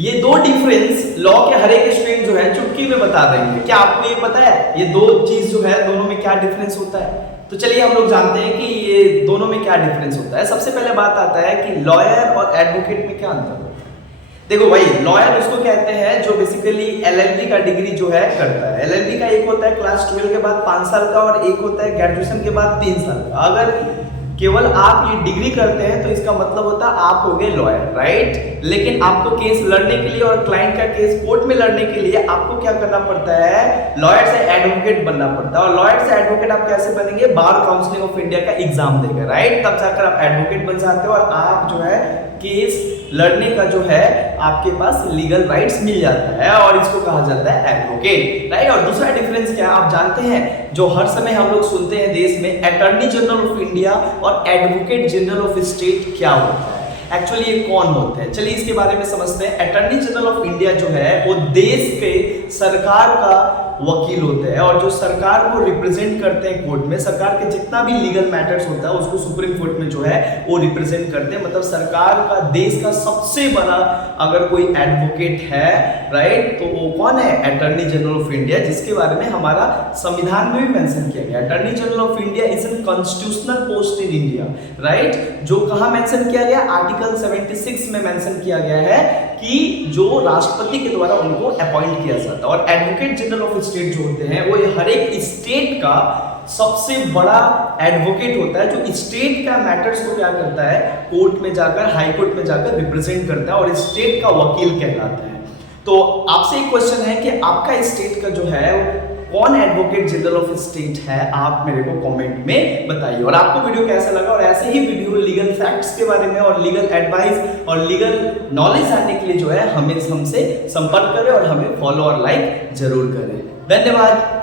ये दो difference law के हर एक स्टूडेंट जो है चुटकी में बता देंगे। क्या आपको ये पता है ये दो चीज जो है दोनों में क्या डिफरेंस होता है? तो चलिए हम लोग जानते हैं कि ये दोनों में क्या डिफरेंस होता है। सबसे पहले बात आता है कि लॉयर और एडवोकेट में क्या अंतर होता है। देखो भाई, लॉयर उसको कहते हैं जो बेसिकली एलएलबी का डिग्री जो है करता है। एलएलबी का एक होता है क्लास 12 के बाद 5 साल का और एक होता है ग्रेजुएशन के बाद 3 साल का। अगर केवल आप ये डिग्री करते हैं तो इसका मतलब होता है आप हो गए लॉयर, राइट। लेकिन आपको केस लड़ने के लिए और क्लाइंट का केस कोर्ट में लड़ने के लिए आपको क्या करना पड़ता है? लॉयर से एडवोकेट बनना पड़ता है। और लॉयर से एडवोकेट आप कैसे बनेंगे? बार काउंसिलिंग ऑफ इंडिया का एग्जाम देकर, राइट, तब जाकर आप एडवोकेट बन जाते हो और आप जो है केस लड़ने का जो है आपके पास लीगल राइट्स मिल जाता है और इसको कहा जाता है एडवोकेट, राइट। और दूसरा डिफरेंस क्या है आप जानते हैं? जो हर समय हम लोग सुनते हैं देश में, अटॉर्नी जनरल ऑफ इंडिया और एडवोकेट जनरल ऑफ स्टेट क्या होता है? एक्चुअली ये कौन होते हैं? चलिए इसके बारे में समझते हैं। अटॉर्नी जनरल ऑफ इंडिया जो है वो देश के सरकार का वकील होते हैं और जो सरकार को रिप्रेजेंट करते हैं कोर्ट में। सरकार के जितना भी लीगल मैटर्स होता है उसको सुप्रीम कोर्ट में जो है वो रिप्रेजेंट करते हैं। मतलब सरकार का, देश का सबसे बड़ा अगर कोई एडवोकेट है, राइट, तो वो कौन है? अटॉर्नी जनरल ऑफ इंडिया, जिसके बारे में हमारा संविधान में भी मेंशन किया गया। Attorney general of India is an constitutional post in India, right. जो कहां मेंशन किया गया? आर्टिकल 76 में मेंशन किया गया है कि जो राष्ट्रपति के द्वारा उनको अपॉइंट किया जाता है। और एडवोकेट जनरल ऑफ स्टेट जो होते हैं वो हर एक स्टेट का सबसे बड़ा एडवोकेट होता है जो स्टेट का मैटर्स को क्या करता है? कोर्ट में जाकर, हाई कोर्ट में जाकर रिप्रेजेंट करता है और स्टेट का वकील कहलाता है। तो आपसे एक क्वेश्चन है कि आपका स्टेट का जो है कौन एडवोकेट जनरल ऑफ स्टेट है? आप मेरे को कमेंट में बताइए। और आपको वीडियो कैसा लगा? और ऐसे ही वीडियो लीगल फैक्ट्स के बारे में और लीगल एडवाइस और लीगल नॉलेज जानने के लिए जो है हमें हमसे संपर्क करें और हमें फॉलो और लाइक जरूर करें। धन्यवाद।